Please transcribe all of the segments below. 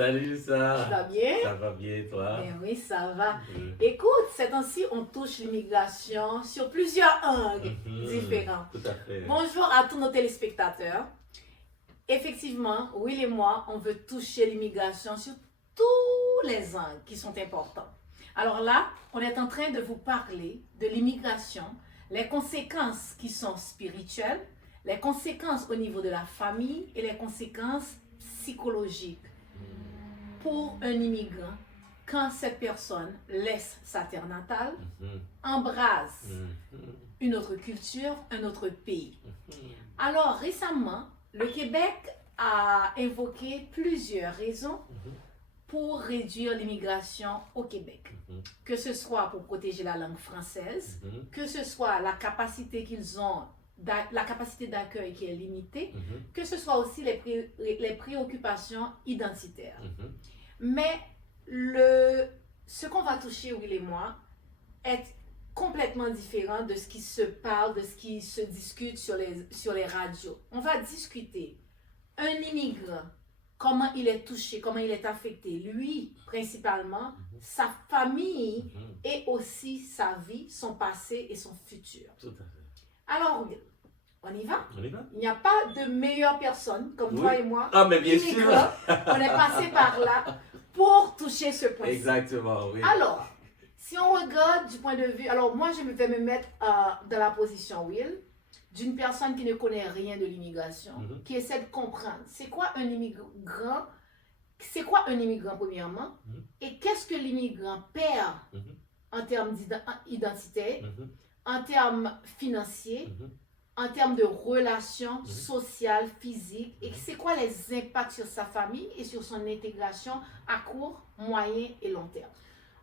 Salut ça. Tu vas bien? Ça va bien toi? Ben oui, ça va. Mhm. Écoute, ces temps-ci, on touche l'immigration sur plusieurs angles différents. Tout à fait. Bonjour à tous nos téléspectateurs. Effectivement, Will et moi, on veut toucher l'immigration sur tous les angles qui sont importants. Alors là, on est en train de vous parler de l'immigration, les conséquences qui sont spirituelles, les conséquences au niveau de la famille et les conséquences psychologiques pour un immigrant quand cette personne laisse sa terre natale, Mhm. embrasse Mhm. une autre culture, un autre pays. Mhm. Alors récemment, le Québec a invoqué plusieurs raisons Mhm. pour réduire l'immigration au Québec. Mhm. Que ce soit pour protéger la langue française, Mhm. que ce soit la capacité qu'ils ont, la capacité d'accueil qui est limitée, Mhm. que ce soit aussi les préoccupations identitaires. Mhm. Mais ce qu'on va toucher, Will et moi, est complètement différent de ce qui se parle, de ce qui se discute sur les radios. On va discuter un immigrant, comment il est touché, comment il est affecté, lui principalement, sa famille Mhm. et aussi sa vie, son passé et son futur. Tout à fait. Alors, Will, on y va? On y va? Il n'y a pas de meilleure personne comme Oui. toi et moi. Ah, mais bien sûr. immigrants. On est passé par là pour toucher ce point-ci. Exactement, oui. Alors, si on regarde du point de vue, alors moi je vais me mettre dans la position, Will, d'une personne qui ne connaît rien de l'immigration, Mhm. qui essaie de comprendre c'est quoi un immigrant, premièrement, Mhm. et qu'est-ce que l'immigrant perd Mhm. en termes d'identité, Mhm. en termes financiers, Mhm. en termes de relations sociales, physiques, et c'est quoi les impacts sur sa famille et sur son intégration à court, moyen et long terme.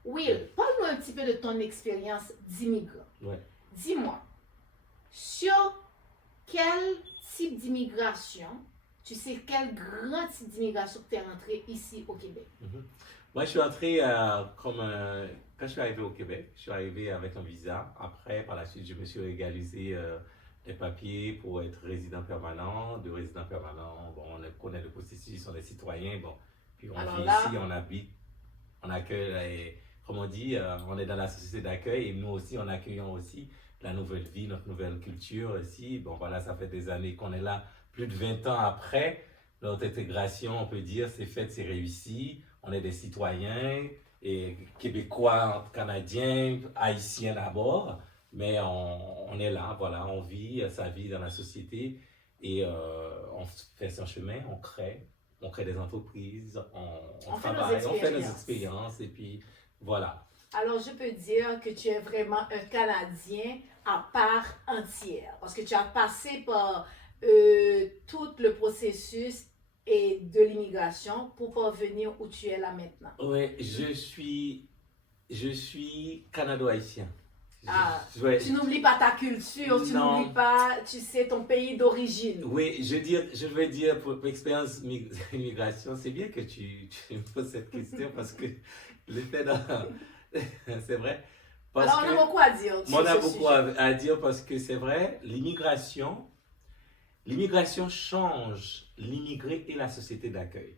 Will, parle-nous un petit peu de ton expérience d'immigrant. Ouais. Dis-moi, sur quel type d'immigration, tu sais quel grand type d'immigration tu es rentré ici au Québec? Mhm. Moi, je suis entré quand je suis arrivé au Québec, je suis arrivé avec un visa. Après, par la suite, je me suis légalisé les papiers pour être résident permanent. De résident permanent, bon, on connaît le processus, on est citoyen, bon, puis on Alors vit là- ici, on habite, on accueille, comme on dit, on est dans la société d'accueil et nous aussi, on accueillons aussi la nouvelle vie, notre nouvelle culture aussi. Bon, voilà, ça fait des années qu'on est là, plus de 20 ans après. Notre intégration, on peut dire, c'est fait, c'est réussi. On est des citoyens et québécois, canadiens, haïtiens d'abord, mais on est là, voilà, on vit sa vie dans la société et on fait son chemin, on crée des entreprises, on On fait nos travaille, on fait nos expériences. expériences et puis voilà. Alors, je peux dire que tu es vraiment un Canadien à part entière parce que tu as passé par tout le processus et de l'immigration pour parvenir où tu es là maintenant. Oui, je suis canado-haïtien. Ah, Ouais. tu n'oublies pas ta culture, tu Non. n'oublies pas, tu sais, ton pays d'origine. Oui, je veux dire, pour expérience immigration, c'est bien que tu me poses cette question parce que le fait c'est vrai. Parce Alors, on a beaucoup à dire on sur a ce beaucoup sujet. à dire parce que c'est vrai, l'immigration change l'immigré et la société d'accueil.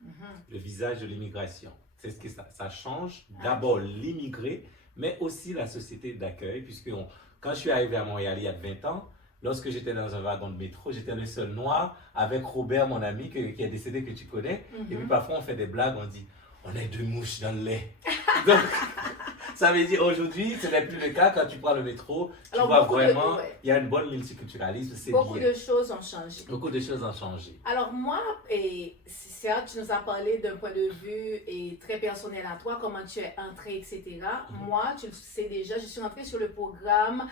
Mhm. Le visage de l'immigration. C'est ce que ça change. D'abord l'immigré, mais aussi la société d'accueil, puisque quand je suis arrivé à Montréal il y a 20 ans, lorsque j'étais dans un wagon de métro, j'étais le seul noir avec Robert, mon ami, qui est décédé, que tu connais. Et puis parfois on fait des blagues, on dit, on est deux mouches dans le lait. Donc, ça veut dire aujourd'hui, ce n'est plus le cas quand tu prends le métro, tu Alors, vois beaucoup de- vraiment, ouais. il y a une bonne multiculturalisme, c'est Beaucoup bien. de choses ont changé. Beaucoup de choses ont changé. Alors moi, et certes, tu nous as parlé d'un point de vue et très personnel à toi, comment tu es entré, etc. Moi, tu le sais déjà, je suis entrée sur le programme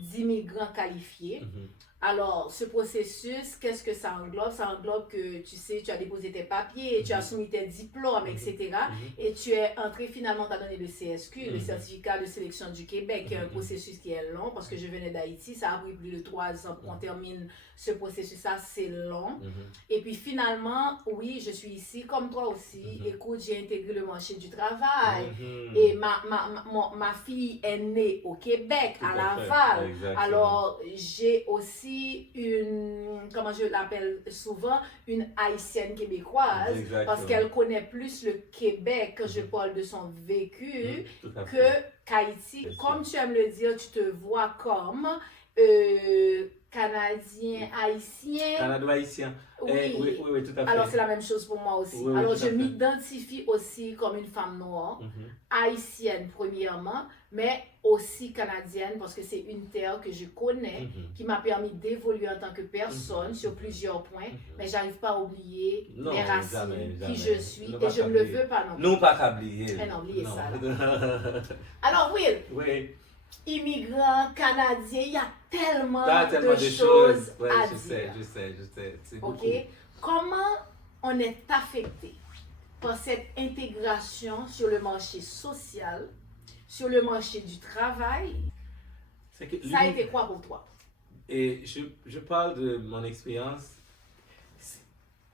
d'immigrants qualifiés. Mhm. Alors, ce processus, qu'est-ce que ça englobe? Ça englobe que, tu sais, tu as déposé tes papiers, tu as soumis tes diplômes, etc. Et tu es entré finalement, tu as donné le CSQ, le certificat de sélection du Québec, qui est un processus qui est long, parce que je venais d'Haïti, ça a pris plus de 3 ans pour qu'on termine ce processus-là, c'est long. Et puis finalement, oui, je suis ici, comme toi aussi. Écoute, j'ai intégré le marché du travail. Et ma fille est née au Québec, Tout à à fait, Laval. exactement. Alors, j'ai aussi aussi comment je l'appelle souvent, une haïtienne québécoise, Exactement. parce qu'elle connaît plus le Québec quand je parle de son vécu Tout à fait. que qu'Haïti. Bien sûr. Comme tu aimes le dire, tu te vois comme Canadien, Haïtien. Canado-haïtien. Oui. Oui, tout à fait. Alors, c'est la même chose pour moi aussi. Oui, Alors, tout à je fait. m'identifie aussi comme une femme noire, Mhm. haïtienne premièrement, mais aussi canadienne parce que c'est une terre que je connais, Mhm. qui m'a permis d'évoluer en tant que personne sur plusieurs points, mais j'arrive pas à oublier Non, mes racines, jamais, qui jamais. je suis, Ne et pas je ne le t'oublier. veux pas non plus. Non, pas qu'oublier. Eh non, oubliez Non. ça, Alors, Will, Oui, immigrant canadien, il y a tellement, t'as tellement de de choses Ouais, à je dire. sais. C'est OK? beaucoup. Comment on est affecté par cette intégration sur le marché social, sur le marché du travail? C'est que Ça a été quoi pour toi? Et je parle de mon expérience.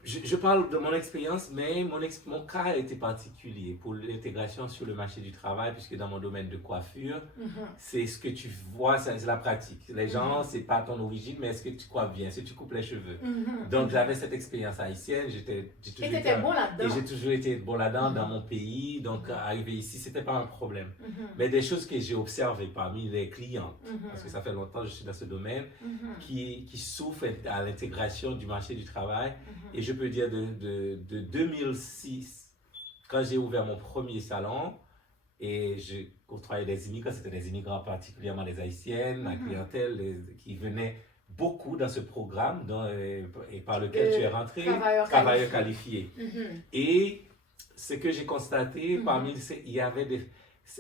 Je parle de mon expérience, mais mon cas a été particulier pour l'intégration sur le marché du travail, puisque dans mon domaine de coiffure, c'est ce que tu vois, c'est la pratique. Les gens, c'est pas ton origine, mais est-ce que tu coiffes bien, est-ce que tu coupes les cheveux. Donc j'avais cette expérience haïtienne, j'ai Et toujours tu étais bon là-dedans. et j'ai toujours été bon là-dedans dans mon pays, donc arriver ici, c'était pas un problème. Mais des choses que j'ai observées parmi les clients, parce que ça fait longtemps que je suis dans ce domaine, qui souffrent à l'intégration du marché du travail. Et je peux dire de 2006, quand j'ai ouvert mon premier salon, et je côtoyais des immigrants, c'était des immigrants particulièrement des Haïtiennes, ma clientèle qui venait beaucoup dans ce programme et par lequel tu es rentré, travailleurs qualifiés. Et ce que j'ai constaté, il y avait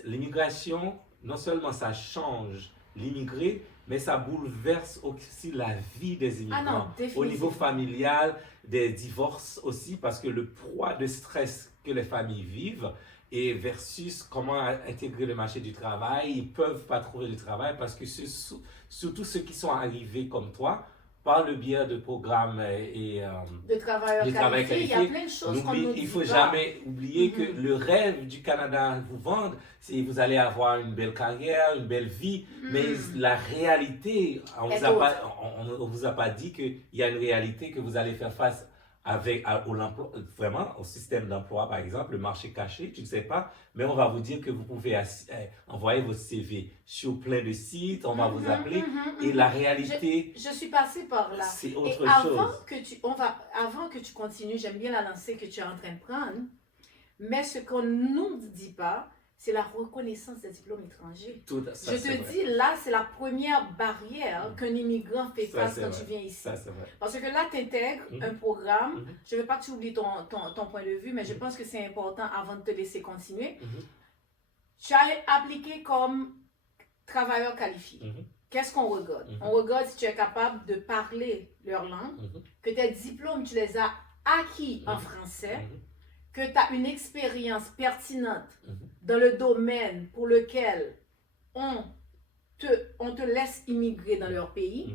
l'immigration, non seulement ça change l'immigré, mais ça bouleverse aussi la vie des immigrants. Au niveau familial, des divorces aussi, parce que le poids de stress que les familles vivent et versus comment intégrer le marché du travail, ils ne peuvent pas trouver du travail parce que surtout ceux qui sont arrivés comme toi, par le biais de programmes et de travailleurs qualifiés, il y a plein de choses qu'on nous dit. Il ne faut jamais oublier que le rêve du Canada vous vendre, c'est vous allez avoir une belle carrière, une belle vie, mais la réalité, on ne vous a pas dit qu'il y a une réalité que vous allez faire face vraiment au système d'emploi, par exemple, le marché caché, tu ne sais pas, mais on va vous dire que vous pouvez envoyer votre CV sur plein de sites, on va vous appeler, et la réalité... Je suis passée par là. C'est autre chose. Avant que tu continues, j'aime bien la lancée que tu es en train de prendre, mais ce qu'on ne nous dit pas, c'est la reconnaissance des diplômes étrangers. Je te dis, là, c'est la première barrière qu'un immigrant fait face quand tu viens ici. Parce que là, tu intègres un programme. Je ne veux pas que tu oublies ton point de vue, mais je pense que c'est important avant de te laisser continuer. Tu as appliqué comme travailleur qualifié. Qu'est-ce qu'on regarde? On regarde si tu es capable de parler leur langue, que tes diplômes, tu les as acquis en français, que tu as une expérience pertinente dans le domaine pour lequel on te laisse immigrer dans leur pays,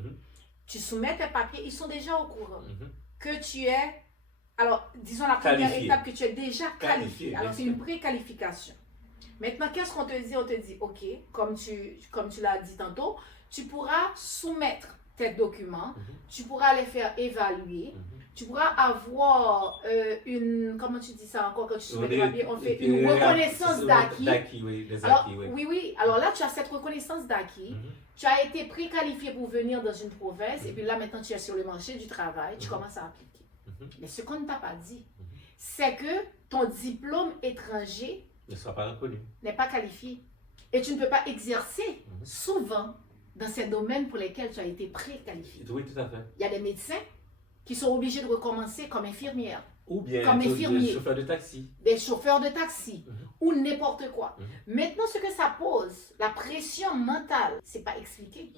tu soumets tes papiers, ils sont déjà au courant que tu es, alors disons la première étape, que tu es déjà qualifié. Alors c'est une préqualification. Maintenant, qu'est-ce qu'on te dit? On te dit, ok, comme tu l'as dit tantôt, tu pourras soumettre tes documents, tu pourras les faire évaluer, tu pourras avoir comment tu dis ça encore quand tu soumets tes papiers, on fait une reconnaissance d'acquis. Oui. Alors là, tu as cette reconnaissance d'acquis. Tu as été préqualifié pour venir dans une province et puis là, maintenant, tu es sur le marché du travail, tu commences à appliquer. Mais ce qu'on ne t'a pas dit, c'est que ton diplôme étranger n'est pas qualifié. Et tu ne peux pas exercer souvent dans ces domaines pour lesquels tu as été préqualifié. Oui, tout à fait. Il y a des médecins qui sont obligés de recommencer comme infirmières. Ou bien comme infirmiers, des chauffeurs de taxi. Des chauffeurs de taxi. Ou n'importe quoi. Maintenant, ce que ça pose, la pression mentale, c'est pas expliqué.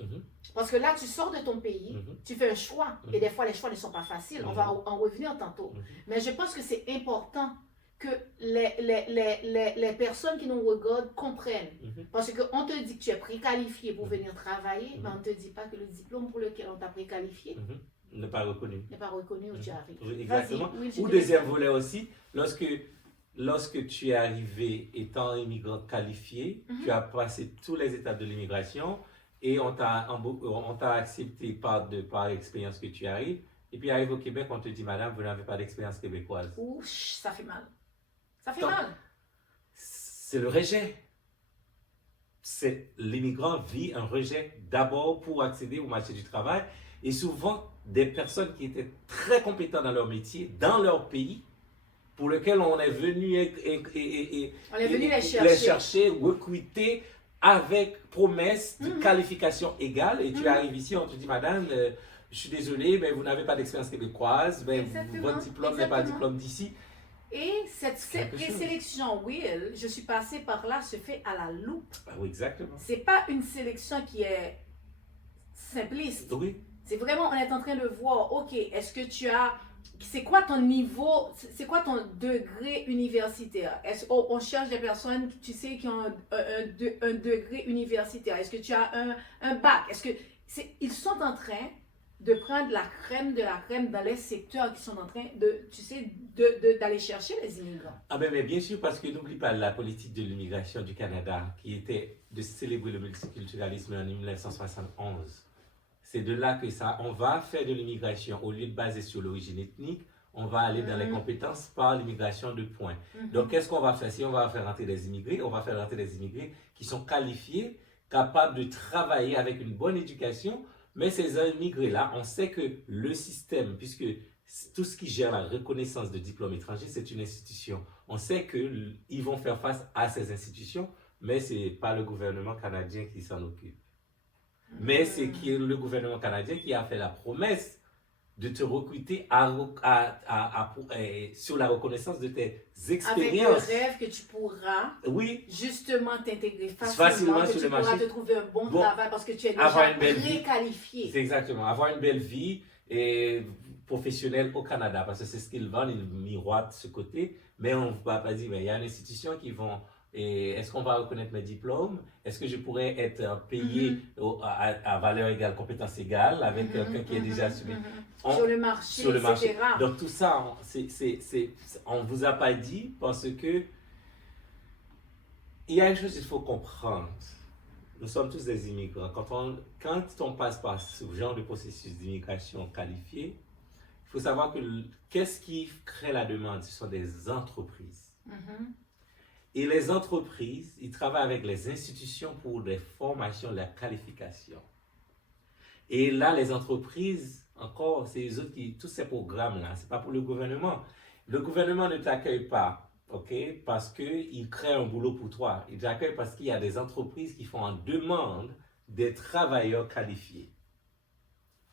Parce que là, tu sors de ton pays, tu fais un choix. Et des fois, les choix ne sont pas faciles. On va en revenir tantôt. Mais je pense que c'est important que les personnes qui nous regardent comprennent. Parce qu'on te dit que tu es préqualifié pour venir travailler, mais on ne te dit pas que le diplôme pour lequel on t'a préqualifié n'est pas reconnu. N'est pas reconnu où tu arrives. Exactement. Ou deuxième volet aussi, lorsque tu es arrivé étant immigrant qualifié, tu as passé toutes les étapes de l'immigration et on t'a accepté par l'expérience que tu arrives. Et puis arrive au Québec, on te dit, madame, vous n'avez pas d'expérience québécoise. Ouch, ça fait mal. Ça fait Donc, mal. c'est le rejet. L'immigrant vit un rejet d'abord pour accéder au marché du travail. Et souvent, des personnes qui étaient très compétentes dans leur métier, dans leur pays, pour lequel on est venu les chercher, recruter avec promesse de qualification égale. Et tu arrives ici, on te dit, madame, je suis désolé, mais vous n'avez pas d'expérience québécoise, mais votre diplôme n'est pas diplôme d'ici. Et cette présélection, Will, je suis passée par là, se fait à la loupe. Oui, exactement. C'est pas une sélection qui est simpliste. Oui. C'est vraiment, on est en train de voir, ok, est-ce que tu as, c'est quoi ton niveau, c'est quoi ton degré universitaire? On cherche des personnes, tu sais, qui ont un degré universitaire. Est-ce que tu as un bac? Ils sont en train de prendre la crème de la crème dans les secteurs qui sont en train d'aller chercher les immigrants. Ah ben, mais bien sûr, parce que n'oublie pas la politique de l'immigration du Canada, qui était de célébrer le multiculturalisme en 1971. C'est de là que on va faire de l'immigration, au lieu de baser sur l'origine ethnique, on va aller dans les compétences par l'immigration de points. Donc, qu'est-ce qu'on va faire? Si on va faire rentrer des immigrés, on va faire rentrer des immigrés qui sont qualifiés, capables de travailler avec une bonne éducation. Mais ces immigrés-là, on sait que le système, puisque tout ce qui gère la reconnaissance de diplômes étrangers, c'est une institution. On sait qu'ils vont faire face à ces institutions, mais ce n'est pas le gouvernement canadien qui s'en occupe. Mais c'est le gouvernement canadien qui a fait la promesse de te recruter sur la reconnaissance de tes expériences. Avec le rêve que tu pourras justement t'intégrer facilement que sur tu le pourras marché. te trouver un bon travail parce que tu es déjà préqualifié. C'est exactement, avoir une belle vie professionnelle au Canada, parce que c'est ce qu'ils vendent, ils miroitent ce côté, mais on ne va pas dire, mais il y a une institution qui vont... Est-ce qu'on va reconnaître mes diplômes? Est-ce que je pourrais être payé à valeur égale, compétence égale, avec quelqu'un qui est déjà sur le marché, etc. Donc tout ça, on ne vous a pas dit parce que il y a une chose qu'il faut comprendre. Nous sommes tous des immigrants. Quand on passe par ce genre de processus d'immigration qualifié, il faut savoir que qu'est-ce qui crée la demande? Ce sont des entreprises. Et les entreprises, ils travaillent avec les institutions pour les formations, la qualification. Et là, les entreprises, encore, c'est les autres tous ces programmes-là, ce n'est pas pour le gouvernement. Le gouvernement ne t'accueille pas, ok, parce qu'il crée un boulot pour toi. Il t'accueille parce qu'il y a des entreprises qui font en demande des travailleurs qualifiés.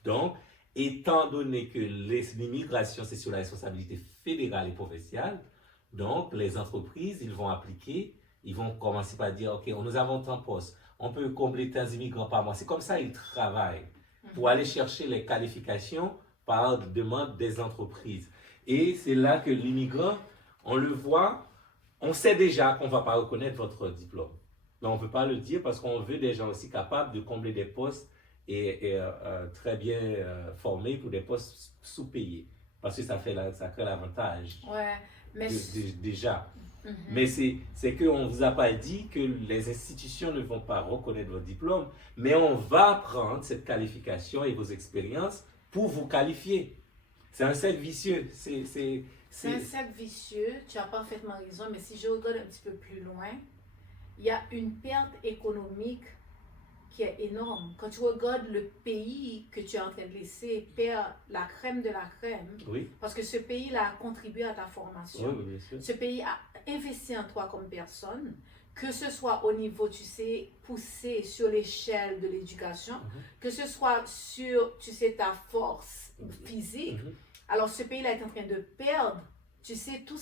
Donc, étant donné que l'immigration, c'est sur la responsabilité fédérale et provinciale, donc, les entreprises, ils vont appliquer, ils vont commencer par dire, OK, nous avons tant de postes, on peut combler tant d'immigrants par mois. C'est comme ça qu'ils travaillent pour aller chercher les qualifications par demande des entreprises. Et c'est là que l'immigrant, on le voit, on sait déjà qu'on ne va pas reconnaître votre diplôme. Mais on ne peut pas le dire parce qu'on veut des gens aussi capables de combler des postes et très bien formés pour des postes sous-payés. Parce que ça crée l'avantage. Ouais. Déjà. Mais c'est qu'on ne vous a pas dit que les institutions ne vont pas reconnaître votre diplôme, mais on va prendre cette qualification et vos expériences pour vous qualifier. C'est un cercle vicieux. C'est un cercle vicieux, tu as parfaitement raison, mais si je regarde un petit peu plus loin, il y a une perte économique qui est énorme. Quand tu regardes le pays que tu es en train de laisser perdre la crème de la crème, parce que ce pays-là a contribué à ta formation, bien sûr. Ce pays a investi en toi comme personne, que ce soit au niveau, tu sais, poussé sur l'échelle de l'éducation, que ce soit sur, tu sais, ta force physique. Alors ce pays-là est en train de perdre, tu sais, toutes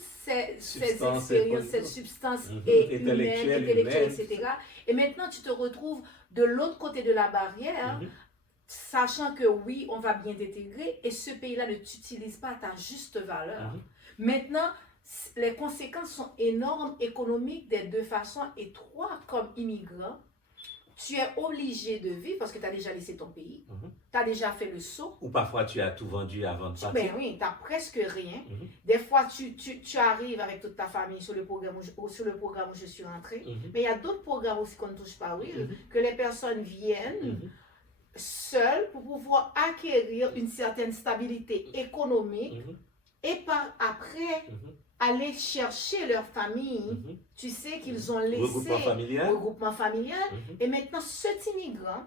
ces expériences, cette substance intellectuelle, etc. Et maintenant, tu te retrouves de l'autre côté de la barrière, sachant que oui, on va bien t'intégrer, et ce pays-là ne t'utilise pas à ta juste valeur. Maintenant, les conséquences sont énormes, économiques, des deux façons, et toi, comme immigrant, tu es obligé de vivre parce que tu as déjà laissé ton pays, Mhm. tu as déjà fait le saut. Ou parfois tu as tout vendu avant de partir. Ben oui, tu n'as presque rien. Mhm. Des fois, tu arrives avec toute ta famille sur le programme où je suis rentrée. Mhm. Mais il y a d'autres programmes aussi qu'on ne touche pas, oui, Mhm. que les personnes viennent Mhm. seules pour pouvoir acquérir une certaine stabilité économique Mhm. et par après Mhm. aller chercher leur famille. Mhm. Tu sais qu'ils ont laissé Regroupement familial. regroupement familial. Mhm. Et maintenant, cet immigrant